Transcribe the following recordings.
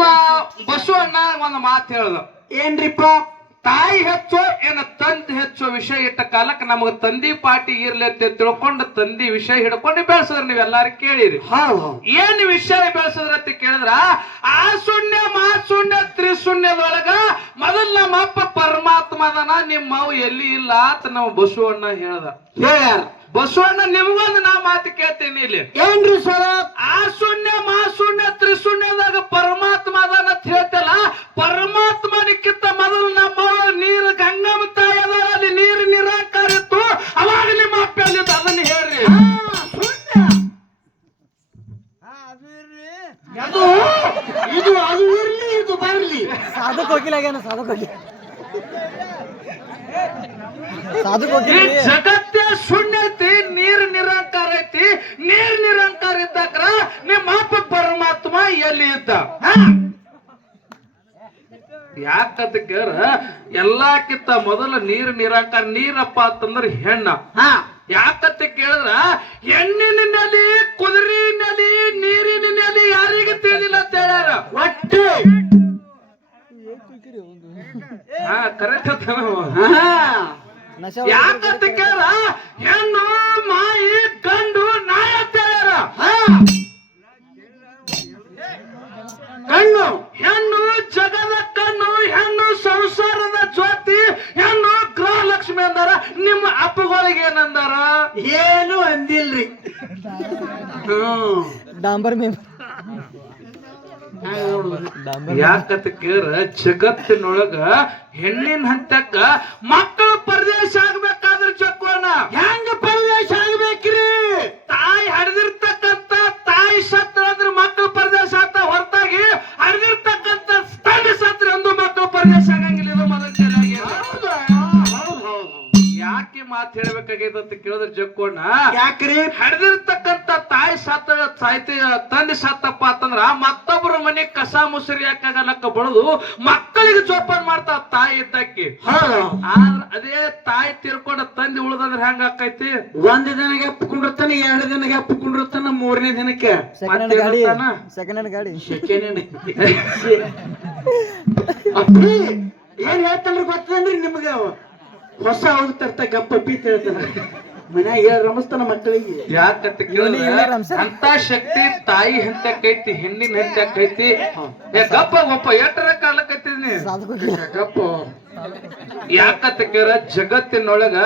ನಮ್ಮ ಬಸವಣ್ಣ ಒಂದು ಮಾತು ಹೇಳುದು. ಏನ್ರಿಪ್ಪ? ತಾಯಿ ಹೆಚ್ಚೋ ಏನ ತಂದೆ ಹೆಚ್ಚೋ ವಿಷಯ ಇಟ್ಟ ಕಾಲಕ್ಕೆ ನಮಗ ತಂದಿ ಪಾಟಿ ಇರ್ಲಿ ಅಂತ ತಿಳ್ಕೊಂಡು ತಂದಿ ವಿಷಯ ಹಿಡ್ಕೊಂಡು ಬೆಳೆಸಿದ್ರ ನೀವೆಲ್ಲಾರು ಕೇಳಿರಿ. ಏನ್ ವಿಷಯ ಬೆಳೆಸಿದ್ರ ಅಂತ ಕೇಳಿದ್ರ? ಆ ಶೂನ್ಯ ಮಾ ಶೂನ್ಯ ತ್ರಿಶೂನ್ಯದೊಳಗ ಮೊದಲ್ ನಮ್ಮ ಅಪ್ಪ ಪರಮಾತ್ಮದನ ನಿಮ್ಮ ಎಲ್ಲಿ ಇಲ್ಲ ಅಂತ ನಮ್ಮ ಬಸವಣ್ಣ ಹೇಳ್ದ. ಹೇಳ್ಯಾರ. ಬಸವಣ್ಣ ನಿಮ್ಗೊಂದ್ ನಾ ಮಾತು ಕೇಳ್ತೀನಿ ಇಲ್ಲಿ. ಏನ್ರಿ ಸರ? ಆ ಶೂನ್ಯ ಮಾ ಶೂನ್ಯ ತ್ರಿಶೂನ್ಯದಾಗ ಪರಮಾತ್ಮ ಅದಾನ ಅಂತ ಹೇಳ್ತಲ್ಲ ಪರಮಾತ್ಮನಿಕ್ಕಿಂತ ಮೊದಲು ನಮ್ಮ ನೀರು ಗಂಗಮ್ಮ ತಾಯಿ ಅದಾರ ಅಲ್ಲಿ ನೀರು ನಿರಾಕಾರ ಇತ್ತು. ಅವಾಗ ನಿಮ್ಮ ಅಪ್ಪ ಅಲ್ಲಿ ಅದನ್ನ ಹೇಳ್ರಿ. ಅದು ಇದು ಅದು ಇರ್ಲಿ ಇದು ಬರ್ಲಿ. ಸಾಧಕ್ ಹೋಗಿಲ್ಲ ಸಾಧಕ್ ಹೋಗಿ ಸಾಧಕ್ ಹೋಗಿ ಹೋಗಿಲ್ಲ ಶೂನ್ಯ ಐತಿ ನೀರ್ ನಿರಂಕಾರ ಐತಿ. ನೀರ್ ನಿರಂಕಾರ ಇದ್ದಾಕ್ರ ನಿಮ್ಮ ಅಪ್ಪ ಪರಮಾತ್ಮ ಎಲ್ಲಿ ಇದ್ದ? ಯಾಕಂತ ಕೇಳ ಎಲ್ಲಾಕಿಂತ ಮೊದಲ ನೀರ್ ನಿರಾಕಾರ ನೀರಪ್ಪ ಅಂತಂದ್ರ ಹೆಣ್ಣ. ಹಾ. ಯಾಕಂತ ಕೇಳಿದ್ರ ಹೆಣ್ಣಿನ ನೆಲಿ ಕುದುರೆ ನೆಲಿ ನೀರಿನ ನೆಲಿ ಯಾರಿಗೆ ತಿಳಿದಿಲ್ಲ ಅಂತ ಹೇಳ್ಯಾರ. ಒಟ್ಟು. ಹಾ ಕರೆಕ್ಟ್ ಹಾ. ಯಾಕಂತ ಕೇರ ಹೆಣ್ಣು ಮಾಯಿ ಗಂಡು ನಾಯ ಅಂತ ಹೇಳ್ಯಾರ ಕಣ್ಣು ಹೆಣ್ಣು ಜಗದ ಕಣ್ಣು ಹೆಣ್ಣು ಸಂಸಾರದ ಜ್ಯೋತಿ ಹೆಣ್ಣು ಗೃಹಲಕ್ಷ್ಮಿ ಅಂದಾರ ನಿಮ್ಮ ಅಪ್ಪಗಳಿಗೆ ಏನಂದಾರ? ಏನು ಅಂದಿಲ್ರಿ. ಡಾಂಬರ್ ಮೇ ಯಾಕಂತ ಕೇಳ ಜಗತ್ತಿನೊಳಗ ಹೆಣ್ಣಿನ ಹಂತಕ್ಕ ಮಕ್ಕಳು ಪರದೇಶ ಆಗ್ಬೇಕಾದ್ರೆ ಚಕ್ಕೋಣ ಹೆಂಗ ಪರದೇಶ ಆಗ್ಬೇಕ್ರಿ? ತಾಯಿ ಹಡ್ದಿರ್ತಕ್ಕಂತ ತಾಯಿ ಸತ್ರ ಅಂದ್ರೆ ಮಕ್ಕಳು ಪರದೇಶ ಆತ ಹೊರತಾಗಿ ಹಡ್ದಿರ್ತಕ್ಕಂತ ತಂದೆ ಸತ್ರ ಅಂದು ಮಕ್ಕಳು ಪರದೇಶ ಆಗಂಗಿಲ್ಲ. ಇದು ಮೊದಲ. ಯಾಕೆ ಮಾತು ಹೇಳ್ಬೇಕಾಗೈತೆ ಅಂತ ಕೇಳಿದ್ರೆ ಜಕ್ಕೋಣ ಯಾಕ್ರಿ? ಹಡ್ದಿರ್ತಕ್ಕಂತ ತಾಯಿ ಸತ್ತ ಸಾಯ್ತಿ ತಂದೆ ಸತ್ತಪ್ಪ ಅಂತಂದ್ರ ಮನೆ ಕಸ ಮುಸುರಿ ಹಾಕಾಗಲಕ್ಕ ಬಳದು ಮಕ್ಕಳಿಗೆ ಜೋಪಾನ ಮಾಡ್ತಾ ತಾಯಿ ಇದ್ದಕ್ಕಿ. ಆದ್ರ ಅದೇ ತಾಯಿ ತಿರ್ಕೊಂಡ ತಂದೆ ಉಳ್ದಂದ್ರೆ ಹೆಂಗ ಆಕೈತಿ? ಒಂದ್ ದಿನ ಗ್ಯಾಪ್ ಕುಂಡಿರ್ತಾನ ಎರಡು ದಿನ ಗ್ಯಾಪ್ ಕುಂಡಿರ್ತಾನ ಮೂರನೇ ದಿನಕ್ಕೆ. ಸೆಕೆಂಡ್ ಹ್ಯಾಂಡ್ ಗಾಡಿ. ಸೆಕೆಂಡ್ ಹ್ಯಾಂಡ್ ಏನ್ ಹೇಳ್ತಾನ್ರಿ ಗೊತ್ತದ್ರಿ ನಿಮ್ಗೆ ಹೊಸ ಹೋಗ್ತಾ ತರ್ತ ಗಪ್ಪ ಪೀತ ಹೇಳ್ತಾನ. ಮನ್ಯಾಗ ಹೇಳ ರಮಸ್ತಾನ ಮಕ್ಕಳಿಗೆ. ಯಾಕಂತ ಕೇಳಿದ್ರೆ ಇವನೇ ರಂಸ. ಅಂತ ಶಕ್ತಿ ತಾಯಿ ಹೆಂತಕ್ಕೈತಿ ಹೆಣ್ಣಿನ ಹೆಂತಕ್ಕೈತಿ ಏ ಗಪ್ಪ ಗೊಪ್ಪ ಎಟ್ಟರ ಕಾಲಕ್ಕೈತಿದ್ನಿ ಗಪ್ಪ. ಯಾಕಂತ ಕೇಳ ಜಗತ್ತಿನೊಳಗ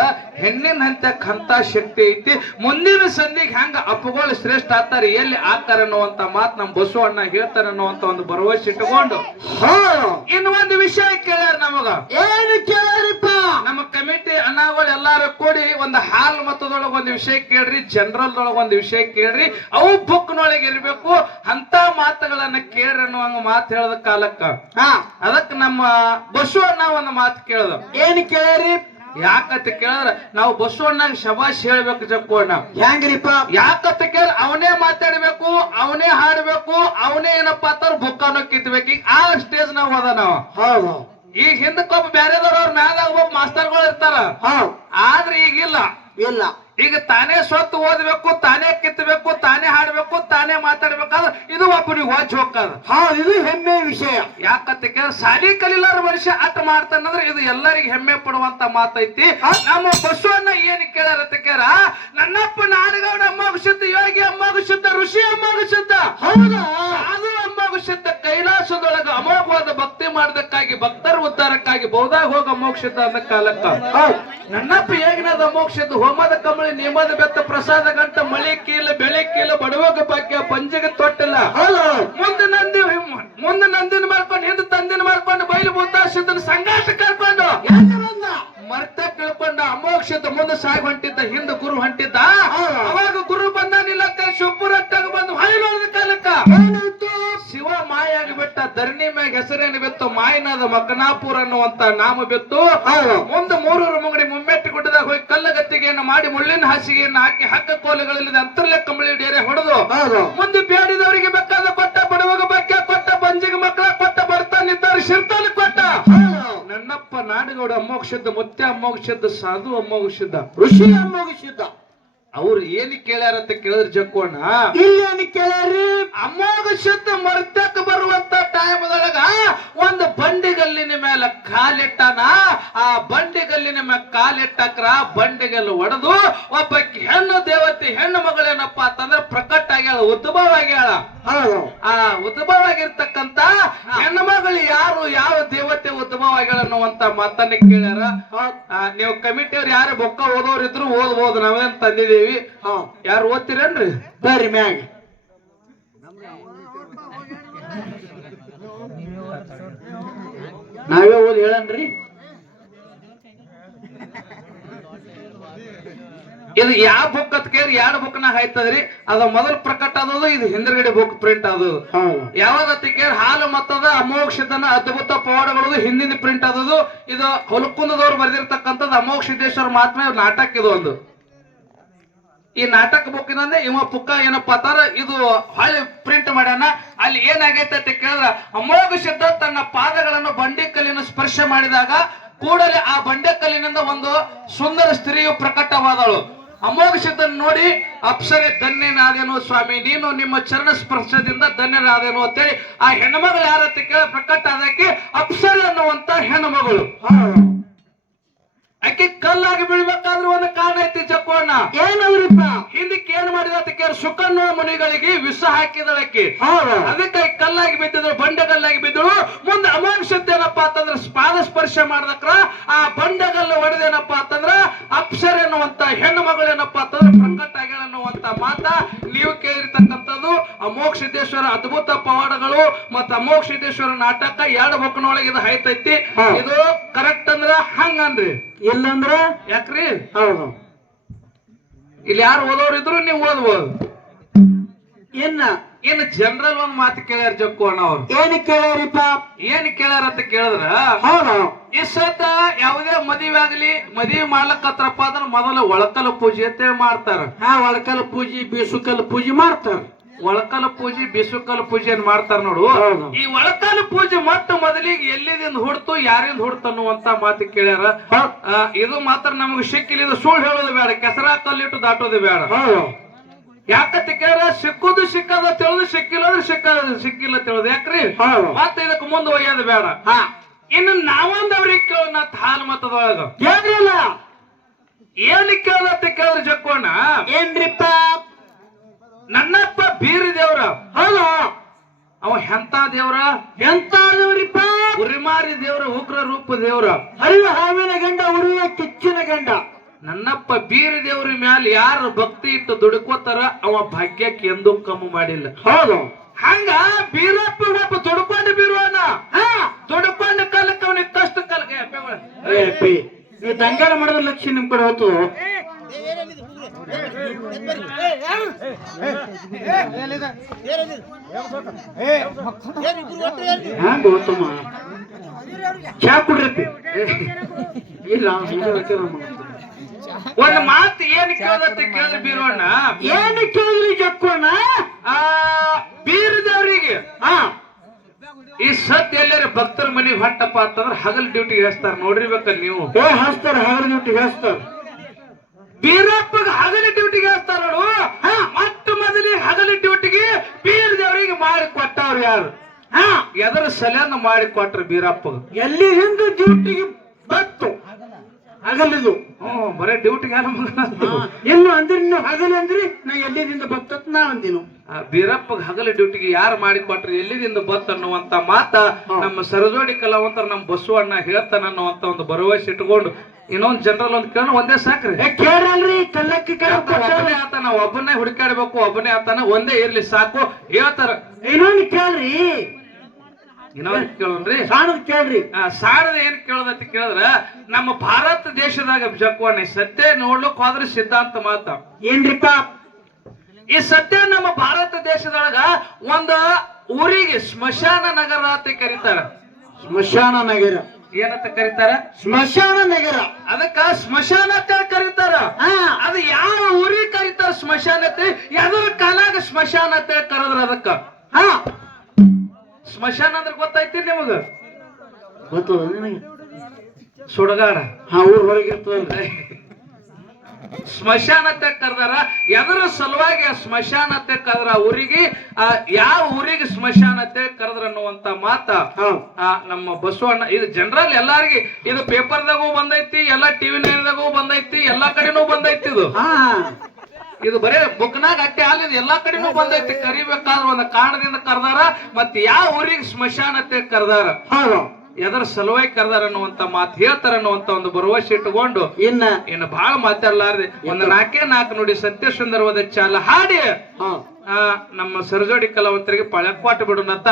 ಹೆಣ್ಣಿನ ಹಂತಕ್ ಅಂತ ಶಕ್ತಿ ಐತಿ. ಮುಂದಿನ ಸಂಧಿಗೆ ಹೆಂಗ ಅಪ್ಪಗಳು ಶ್ರೇಷ್ಠ ಆತಾರ ಎಲ್ಲಿ ಆತಾರ ಅನ್ನುವಂತ ಮಾತ್ ನಮ್ ಬಸವಣ್ಣ ಹೇಳ್ತಾರ ಅನ್ನುವಂತ ಒಂದು ಭರವಸೆ ಇಟ್ಟುಕೊಂಡು. ಇನ್ನೊಂದು ಇನ್ನು ಒಂದು ವಿಷಯ ಕೇಳ್ಯಾರ ನಮಗ. ಏನು ಕೇಳ್ರಿಪ್ಪ ನಮ್ಮ ಕಮಿಟಿ ಅಣ್ಣಗಳು ಎಲ್ಲಾರು ಕೂಡಿ ಒಂದು ಹಾಲ್ ಮತದೊಳಗ ಒಂದು ವಿಷಯ ಕೇಳ್ರಿ ಜನರಲ್ ದೊಳಗ ಒಂದು ವಿಷಯ ಕೇಳ್ರಿ ಅವು ಬುಕ್ ನೊಳಗೆ ಇರ್ಬೇಕು ಅಂತ ಮಾತುಗಳನ್ನ ಕೇಳ್ರಿ ಅನ್ನುವಂಗ ಮಾತು ಹೇಳದ ಕಾಲಕ್ಕ. ಹಾ. ಅದಕ್ಕ ನಮ್ಮ ಬಸವಣ್ಣ ಒಂದು ಮಾತು ಕೇಳದ. ಏನ್ ಕೇಳ್ರಿ ಯಾಕಂತ ಕೇಳಿದ್ರ ನಾವು ಬಸವಣ್ಣಗೆ ಶಬಾಷ್ ಹೇಳ್ಬೇಕು ಜಕ್ಕೋಣ್ಣ ಹೆಂಗ್ರಿಪ್ಪ? ಯಾಕಂತ ಕೇಳ ಅವನೇ ಮಾತಾಡ್ಬೇಕು ಅವನೇ ಹಾಡ್ಬೇಕು ಅವನೇ ಏನಪ್ಪಾ ಅಂತಾರ ಬುಕ್ಕನ್ನು ಕಿತ್ಬೇಕು ಈಗ ಆ ಸ್ಟೇಜ್ ನಾವ್ ಹೋದ ನಾವು. ಹೌದು. ಈಗ ಹಿಂದಕ್ಕೊಬ್ಬ ಬ್ಯಾರೆದವ್ರ ಅವ್ರ ಮ್ಯಾಲ ಒಬ್ಬ ಮಾಸ್ತರ್ಗಳು ಇರ್ತಾರ. ಆದ್ರೆ ಈಗಿಲ್ಲ. ಇಲ್ಲ. ಈಗ ತಾನೇ ಸ್ವತ್ತು ಓದ್ಬೇಕು ತಾನೇ ಕಿತ್ತಬೇಕು ತಾನೇ ಹಾಡ್ಬೇಕು ತಾನೇ ಮಾತಾಡ್ಬೇಕಾದ್ರೆ ಇದು ಒಬ್ಬನಿಗೆ ವಾಚ್ ಹೋಗ್ತದ ಹಾ ಇದು ಹೆಮ್ಮೆ ವಿಷಯ. ಯಾಕಂತ ಶಾಲಿ ಕಲಿಲಾರ ಮನುಷ್ಯ ಆಟ ಮಾಡ್ತಾನಂದ್ರೆ ಇದು ಎಲ್ಲರಿಗೂ ಹೆಮ್ಮೆ ಪಡುವಂತ ಮಾತೈತಿ. ನಮ್ಮ ಬಸವಣ್ಣ ಏನ್ ಕೇಳ್ಯಾರ ಅಂತ ಕೇಳ ನನ್ನಪ್ಪ ನಾಡಗೌಡ ಅಮ್ಮ ಶುದ್ಧ ಯೋಗಿ ಅಮ್ಮ ಶುದ್ಧ ಋಷಿ ಅಮ್ಮ ಶುದ್ಧ. ಹೌದಾ ಅದು ಅಮ್ಮಗ ಶುದ್ಧ ಕೈಲಾಸದೊಳಗ ಅಮೋಘವಾದ ಭಕ್ತಿ ಮಾಡೋದಕ್ಕಾಗಿ ಭಕ್ತರ ಉದ್ಧಾರಕ್ಕಾಗಿ ಬೌದ್ಧಾಗ ಹೋಗ ಮೋಕ್ಷದ ಅನ್ನ ಕಾಲಕ್ಕ ನನ್ನಪ್ಪ ಹೇಗಿನದ ಮೋಕ್ಷದ ಹೋಮದ ಕಮಳಿ ನೇಮದ ಬೆತ್ತ ಪ್ರಸಾದ ಗಂಟ ಮಳೆ ಕೀಲ ಬೆಳೆ ಕೀಲ ಬಡವಾಗ ಭಾಗ್ಯ ಪಂಜಗ ತೊಟ್ಟಲ್ಲ. ಮುಂದೆ ನಂದಿ ಮುಂದೆ ನಂದಿನ ಮಾಡ್ಕೊಂಡು ಹಿಂದೆ ತಂದಿನ ಮಾಡ್ಕೊಂಡು ಬಯಲು ಬುದ್ಧ ಸಿದ್ಧನ ಸಂಗಾಟ ಕರ್ಕೊಂಡು ಮರ್ತ ಕಳ್ಕೊಂಡ ಅಮೋಕ್ಷದ ಮುಂದೆ ಸಾಗಿ ಹೊಂಟಿದ್ದ ಹಿಂದೆ ಗುರು ಹೊಂಟಿದ್ದ. ಧರಣಿ ಮ್ಯಾಗ ಹೆಸರೇನು ಬಿತ್ತು? ಮಾಯನಾದ ಮಕನಾಪುರ ಅನ್ನುವಂತ ನಾಮ ಬಿತ್ತು. ಮುಂದೆ ಮೂರೂರು ಮುಂಗಡಿ ಮುಮ್ಮೆಟ್ಟಿ ಗುಡ್ಡದಾಗ ಹೋಗಿ ಕಲ್ಲಗತ್ತಿಗೆಯನ್ನು ಮಾಡಿ ಮುಳ್ಳಿನ ಹಾಸಿಗೆಯನ್ನು ಹಾಕಿ ಹಕ್ಕ ಕೋಲುಗಳಲ್ಲಿ ಅಂತರ್ಲೆ ಕಂಬಳಿ ಡೇರೆ ಹೊಡೆದು ಮುಂದೆ ಬೇಡಿದವರಿಗೆ ಬೇಕಾದ ಕೊಟ್ಟ ಬಡವಾಗ ಬಗ್ಗೆ ಕೊಟ್ಟ ಬಂಜಿಗೆ ಮಕ್ಕಳ ಕೊಟ್ಟ ಬರ್ತಾನಿದ್ದಾರೆ ಶಿರ್ತಾನ ಕೊಟ್ಟ. ನನ್ನಪ್ಪ ನಾಡಗೌಡ ಅಮ್ಮೋಕ್ಷದ ಮುತ್ಯ ಅಮ್ಮೋಕ್ಷದ ಸಾಧು ಅಮ್ಮೋಕ್ಷದ ಋಷಿ ಅಮ್ಮಗಿಸಿದ್ದ ಅವ್ರು ಏನ್ ಕೇಳ್ಯಾರ ಅಂತ ಕೇಳಿದ್ರೆ ಜಕ್ಕೋಣ ಇಲ್ಲೇನು ಕೇಳ್ಯಾರಿ ಅಮೋಘ ಶುದ್ಧ ಬರುವಂತ ಕಲ್ಲಿನ ಮ್ಯಾಗ ಕಾಲಿಟ್ಟಕ್ರ ಬಂಡೆಗಲ್ಲು ಒಡೆದು ಒಬ್ಬ ಹೆಣ್ಣು ದೇವತೆ ಹೆಣ್ಣು ಮಗಳೇನಪ್ಪ ಅಂತಂದ್ರೆ ಪ್ರಕಟ ಆಗ್ಯಾಳ ಉದ್ಭವ ಆಗ್ಯಾಳ ಆ ಉದ್ಭವ ಆಗಿರ್ತಕ್ಕಂತ ಹೆಣ್ಣು ಮಗಳು ಯಾರು ಯಾವ ದೇವತೆ ಉದ್ಭವ ಆಗ್ಯಾಳ ಅನ್ನುವಂತ ಮಾತನ್ನ ಕೇಳ್ಯಾರ. ನೀವು ಕಮಿಟಿ ಅವ್ರು ಯಾರು ಬೊಕ್ಕ ಓದೋರು ಇದ್ರು ಓದ್ಬೋದು ನಾವೇನ್ ತಂದಿದೀವಿ ಹಾ. ಯಾರು ಓದ್ತೀರೇನ್ರಿ? ಬರ್ರಿ ಮ್ಯಾಗ. ನಾವೇ ಓದಿ ಹೇಳನ್ರಿ. ಇದು ಯಾವ ಬುಕ್ ಅತ್ ಕೇರ್ ಎರಡು ಬುಕ್ನ ಹಾಯ್ತದ್ರಿ? ಅದ ಮೊದಲು ಪ್ರಕಟ ಆದದು ಇದು ಹಿಂದ್ಗಡೆ ಬುಕ್ ಪ್ರಿಂಟ್ ಆದದು ಹೌದು. ಯಾವ್ದತ್ತಿ ಕೇರ್ ಹಾಲು ಮತ್ತದ ಅಮೋಕ್ಷದನ ಅದ್ಭುತ ಪವಾಡಗಳು ಹಿಂದಿನ ಪ್ರಿಂಟ್ ಆದದು ಇದು ಹೊಲಕುಂದದವ್ರು ಬರೆದಿರ್ತಕ್ಕಂಥದ್ದು ಅಮೋಘ ಮಾತ್ರ ಮಹಾತ್ಮೆ ನಾಟಕ ಇದು ಒಂದು. ಈ ನಾಟಕ ಬುಕ್ಕಿನಂದ್ರೆ ಇವ ಪುಕ್ಕ ಏನಪ್ಪ ಅಂತಾರ ಇದು ಹಾಳೆ ಪ್ರಿಂಟ್ ಮಾಡ್ಯಾನ. ಅಲ್ಲಿ ಏನಾಗೈತೆ ಅಂತ ಕೇಳಿದ್ರೆ, ಅಮೋಘ ಸಿದ್ಧ ತನ್ನ ಪಾದಗಳನ್ನು ಬಂಡೆ ಕಲ್ಲಿನ ಸ್ಪರ್ಶ ಮಾಡಿದಾಗ ಕೂಡಲೇ ಆ ಬಂಡೆ ಕಲ್ಲಿನಿಂದ ಒಂದು ಸುಂದರ ಸ್ತ್ರೀಯು ಪ್ರಕಟವಾದಳು. ಅಮೋಘ ಸಿದ್ಧನ್ ನೋಡಿ, ಅಪ್ಸರೆ, ಧನ್ಯನಾದೇನು ಸ್ವಾಮಿ. ನೀನು ನಿಮ್ಮ ಚರಣ ಸ್ಪರ್ಶದಿಂದ ಧನ್ಯನಾದೇನು ಅಂತೇಳಿ ಆ ಹೆಣ್ಮಗಳು ಕೇಳಿ ಪ್ರಕಟ ಆದಕ್ಕೆ ಅಪ್ಸರೆ ಅನ್ನುವಂತ ಹೆಣ್ಮಗಳು. ಆಕೆ ಕಲ್ಲಾಗಿ ಬೀಳ್ಬೇಕಾದ್ರೆ ಒಂದು ಕಾರಣ ಐತಿ ಚಕ್ಕೋಣ ಏನವ್ರಿಪ್ಪ ಹಿಂದಕ್ಕೆ ಏನ್ ಮಾಡಿದ ಸುಕನ್ವ ಮುನಿಗಳಿಗೆ ವಿಷ ಹಾಕಿದಳಕ್ಕೆ ಹೌದು. ಅದಕ್ಕೆ ಕಲ್ಲಾಗಿ ಬಿದ್ದಿದ್ರು ಬಂಡೆಗಲ್ಲಾಗಿ ಬಿದ್ದಳು ಮುಂದೆ ಅಮಾಂಶತ್ ಏನಪ್ಪಾ ಅಂತಂದ್ರ ಪಾದ ಸ್ಪರ್ಶ ಮಾಡದಕ್ರ ಆ ಬಂಡೆಗಲ್ಲು ಹೊಡೆದೇನಪ್ಪ ಅಂತಂದ್ರ ಅಪ್ಸರ್ ಎನ್ನುವಂತ ಹೆಣ್ಣು ಮಗಳು ಏನಪ್ಪಾ ಅಂತಂದ್ರ ಪ್ರಕಟ ಆಗ್ಯಾಳ ಅನ್ನುವಂತ ಮಾತ ನೀವು ಕೇಳಿರ್ತಕ್ಕಂಥದ್ದು ಅಮೋಘ ಸಿದ್ದೇಶ್ವರ ಅದ್ಭುತ ಪವಾಡಗಳು ಮತ್ತ ಅಮೋಘ ಸಿದ್ದೇಶ್ವರ ನಾಟಕ ಎರಡು ಬೊಕ್ಕನೊಳಗೆ ಇದು ಹೈತೈತಿ ಇದು ಕರೆಕ್ಟ್ ಅಂದ್ರ ಹಂಗನ್ರಿ ಇಲ್ಲಂದ್ರ ಯಾಕ್ರಿ? ಹೌದು. ಇಲ್ಲಿ ಯಾರು ಓದೋರು ಇದ್ರು ನೀವು ಓದ್ಬೋದು. ಇನ್ನ ಏನ್ ಜನರಲ್ ಒಂದ್ ಮಾತು ಕೇಳ್ಯಾರ ಜಕ್ಕು ಅಣ್ಣ ಅವ್ರು. ಏನ್ ಕೇಳ್ಯಾರಿಪ್ಪ? ಏನ್ ಕೇಳ್ಯಾರ ಅಂತ ಕೇಳಿದ್ರ? ಹೌದು. ಈ ಸತ ಯಾವುದೇ ಮದುವೆ ಆಗ್ಲಿ ಮದುವೆ ಮಾಡ್ಲಕ್ಕತ್ರಪ್ಪ ಅಂದ್ರೆ ಮೊದಲ ಒಳಕಲ್ ಪೂಜೆ ಅಂತೇಳಿ ಮಾಡ್ತಾರ. ಹಾ ಒಳಕಲ್ ಪೂಜೆ ಬೀಸುಕಲ್ ಪೂಜೆ ಮಾಡ್ತಾರ. ಒಳಕಲ ಪೂಜೆ ಬಿಸುಕಲ ಪೂಜೆ ಅಂತ ಮಾಡ್ತಾರ ನೋಡು. ಈ ಒಳಕಲ ಪೂಜೆ ಮತ್ತ ಮೊದಲಿಗೆ ಎಲ್ಲಿದಿಂದ ಹುಡ್ತು ಯಾರಿಂದ ಹುಡ್ತು ಅನ್ನುವಂತ ಮಾತು ಕೇಳ್ಯಾರ. ಇದು ಮಾತ್ರ ನಮಗೆ ಸಿಕ್ಕಿಲ್ಲ ಇದು ಸುಳ್ಳು ಹೇಳೋದು ಬೇಡ ಕೆಸರಾ ಕಲ್ಲಿಟ್ಟು ದಾಟೋದು ಬೇಡ. ಯಾಕಂತ ಕೇಳ ಸಿಕ್ಕುದು ಸಿಕ್ಕದ ತಿಳಿದು ಸಿಕ್ಕಿಲ್ಲ ಅಂದ್ರೆ ಸಿಕ್ಕ ಸಿಕ್ಕಿಲ್ಲ ತಿಳಿದು ಯಾಕ್ರಿ. ಮತ್ತೆ ಇದಕ್ಕೆ ಮುಂದೆ ಒಯ್ಯೋದು ಬೇಡ. ಹಾ. ಇನ್ನು ನಾವೊಂದವ್ರಿಗೆ ಕೇಳೋಣ ಹಾಲು ಮತದೊಳಗ. ಏನ್ ಕೇಳತ್ತ ಕೇಳಿದ್ರೆ ಜಕ್ಕೋಣ. ಏನ್ರಿಪ್ಪ? ನನ್ನಪ್ಪ ಬೀರಿ ದೇವ್ರ ಹೌದು ಅವ ಎಂತ ದೇವ್ರ ಎಂತ ದೇವ್ರಿಪ್ಪ ಉರಿಮಾರಿ ದೇವ್ರ ಉಗ್ರ ರೂಪ ದೇವ್ರ ಹರಿವ ಹಾವಿನ ಗಂಡ ಉರಿಯ ಕಿಚ್ಚಿನ ಗಂಡ ನನ್ನಪ್ಪ ಬೀರಿ ದೇವ್ರ ಮ್ಯಾಲ ಯಾರು ಭಕ್ತಿ ಇಟ್ಟು ದುಡುಕೋತಾರ ಅವ ಭಾಗ್ಯಕ್ಕೆ ಎಂದು ಕಮ್ಮು ಮಾಡಿಲ್ಲ ಹೌದು ಹಂಗ ಬೀರಪ್ಪ ಒಬ್ಬ ದುಡ್ಕೊಂಡು ಬೀರುವನ ಹಾ ದುಡ್ಕೊಂಡು ಕಲಕ್ಕೆ ಅವನಿಗೆ ಕಷ್ಟ ಕಲಕ ದಂಗಾರ ಮಾಡಿದ ಲಕ್ಷ ನಿಮ್ ಕಡೆ ಹೋತು ಹ್ಯಾಂಗ ಕುಡ್ರಪ್ಪಿ ಇಲ್ಲ ಒಂದ್ ಮಾತು ಏನ್ ಕೇಳದತ್ತ ಕೇಳಿದ್ರೆ ಬೀರೋಣ ಏನ್ ಕೇಳಿದ್ರಿ ಜಕ್ಕೋಣ ಆ, ಬೀರದವ್ರಿಗೆ ಹಾ ಈ ಸತ್ ಎಲ್ಲಾರ ಭಕ್ತರ ಮನೆಗೆ ಹೊಟ್ಟಪ್ಪ ಅಂತಂದ್ರೆ ಹಗಲ್ ಡ್ಯೂಟಿ ಹೇಳ್ತಾರ ನೋಡಿರ್ಬೇಕಲ್ಲ ನೀವು. ಏ ಹಗಲ್ ಡ್ಯೂಟಿ ಹಾಸ್ತಾರ ಬೀರಪ್ಪಗ ಹಗಲಿ ಡ್ಯೂಟಿಗೆ ಹೇಳ್ತಾರ ನೋಡು. ಮೊಟ್ಟ ಮೊದಲಿಗೆ ಹಗಲ ಡ್ಯೂಟಿಗೆ ಬೀರದವ್ರಿಗೆ ಮಾಡಿ ಕೊಟ್ಟವ್ರು ಯಾರು? ಹಾ, ಎದರ ಸಲನ್ನ ಮಾಡಿ ಕೊಟ್ಟರು ಬೀರಪ್ಪಗ. ಎಲ್ಲಿ ಹಿಂದ ಡ್ಯೂಟಿಗೆ ಬತ್ತು. ಹಗಲಿದು. ಬರೇ ಡ್ಯೂಟಿಗೆ ಇನ್ನು ಅಂದ್ರೆ ನೀವು ಹಗಲಿ ಅಂದ್ರಿ ನಾ ಎಲ್ಲಿದಿಂದ ಬತ್ತ ನಾ ಅಂದಿನು. ಬೀರಪ್ಪಗ ಹಗಲ ಡ್ಯೂಟಿಗೆ ಯಾರು ಮಾಡಿ ಕೊಟ್ರಿ ಎಲ್ಲಿದಿಂದ ಬತ್ ಅನ್ನುವಂತ ಮಾತ ನಮ್ಮ ಸರಜೋಡಿ ಕಲಾವಂತರ ನಮ್ಮ ಬಸವಣ್ಣ ಹೇಳ್ತಾನ ಅನ್ನುವಂತ ಒಂದು ಭರವಸೆ ಇಟ್ಕೊಂಡು ಇನ್ನೊಂದ್ ಜನರಲ್ ಒಂದ್ ಕೇಳೋಣ ಒಂದೇ ಸಾಕ್ರಿ. ಕೇಳಲ್ರಿ ಕಲ್ಲಕ್ಕಿ ಒಬ್ಬನೇ ಆತನ ಒಬ್ಬನೇ ಹುಡುಕಾಡ್ಬೇಕು ಒಬ್ಬನೇ ಆತನ ಒಂದೇ ಇರ್ಲಿ ಸಾಕು ಹೇಳ್ತಾರ. ಇನ್ನೊಂದು ಕೇಳ್ರಿ. ಇನ್ನೊಂದ್ ಕೇಳೋಣ್ರಿ. ಸಾಣದ್ ಕೇಳ್ರಿ. ಆ, ಸಾರದ ಏನ್ ಕೇಳದಂತ ಕೇಳಿದ್ರ ನಮ್ಮ ಭಾರತ ದೇಶದಾಗ ಜಕ್ವಾಣಿ ಸತ್ಯ ನೋಡ್ಲಕ್ ಹೋದ್ರೆ ಸಿದ್ಧಾಂತ ಮಾತ. ಏನ್ರಿಪ್ಪ? ಈ ಸತ್ಯ ನಮ್ಮ ಭಾರತ ದೇಶದೊಳಗ ಒಂದ ಊರಿಗೆ ಸ್ಮಶಾನ ನಗರ ಅಂತ ಕರೀತಾರ. ಸ್ಮಶಾನ ನಗರ. ಏನಂತ ಕರೀತಾರ? ಸ್ಮಶಾನ ನಗರ. ಅದಕ್ಕ ಸ್ಮಶಾನ ಅಂತ ಕರೀತಾರ. ಹಾ. ಅದು ಯಾವ ಊರಿಗೆ ಕರೀತಾರ ಸ್ಮಶಾನತೆ ಅಂತ ಎದ್ರ ಕಾಲಾಗ ಸ್ಮಶಾನ ಅಂತ ಕರೆದ್ರ ಅದಕ್ಕ. ಹಾ. ಸ್ಮಶಾನ ಅಂದ್ರೆ ಗೊತ್ತೈತಿ ನಿಮಗ? ಗೊತ್ತದ ನಿನಗೆ? ಸುಡಗಾಡ ಹಾ ಊರ್ ಹೊರಗೆ ಇರ್ತದಲ್ರಿ ಸ್ಮಶಾನತೆ ಕರೆದಾರ. ಎದರ ಸಲುವಾಗಿ ಆ ಸ್ಮಶಾನತೆ ಕರೆದ್ರ ಊರಿಗೆ. ಆ ಯಾವ ಊರಿಗೆ ಸ್ಮಶಾನತೆ ಕರೆದ್ರ ಅನ್ನುವಂತ ಮಾತ ನಮ್ಮ ಬಸವಣ್ಣ ಇದು ಜನರಲ್ ಎಲ್ಲಾರಿಗೆ. ಇದು ಪೇಪರ್ದಾಗೂ ಬಂದೈತಿ ಎಲ್ಲಾ ಟಿವಿ ನೈನ್ದಾಗೂ ಬಂದೈತಿ ಎಲ್ಲಾ ಕಡೆನೂ ಬಂದೈತಿ ಇದು. ಇದು ಬರೇ ಬುಕ್ನಾಗ ಅಟ್ಟೆ ಹಾಲಿದ್ ಎಲ್ಲಾ ಕಡೆನೂ ಬಂದೈತಿ. ಕರಿಬೇಕಾದ್ರ ಒಂದು ಕಾರಣದಿಂದ ಕರ್ದಾರ ಮತ್ತೆ ಯಾವ ಊರಿಗೆ ಸ್ಮಶಾನತೆ ಕರ್ದಾರ? ಹೌದು. ಎದರ ಸಲುವಾಗಿ ಕರ್ದಾರ ಅನ್ನುವಂತ ಮಾತು ಹೇಳ್ತಾರ ಅನ್ನುವಂತ ಒಂದು ಭರವಸೆ ಇಟ್ಟುಕೊಂಡು ಇನ್ನ ಇನ್ನು ಬಹಳ ಮಾತಾಡ್ಲಾರ್ದೆ. ಒಂದು ನಾಲ್ಕೇ ನಾಲ್ಕು ನೋಡಿ ಸತ್ಯ ಸುಂದರವಾದ ಚಾಲ ಹಾಡಿ. ಆ, ನಮ್ಮ ಸರಜೋಡಿ ಕಲಾವಂತರಿಗೆ ಪಳಕ್ವಾಟ ಬಿಡೋಣಂತ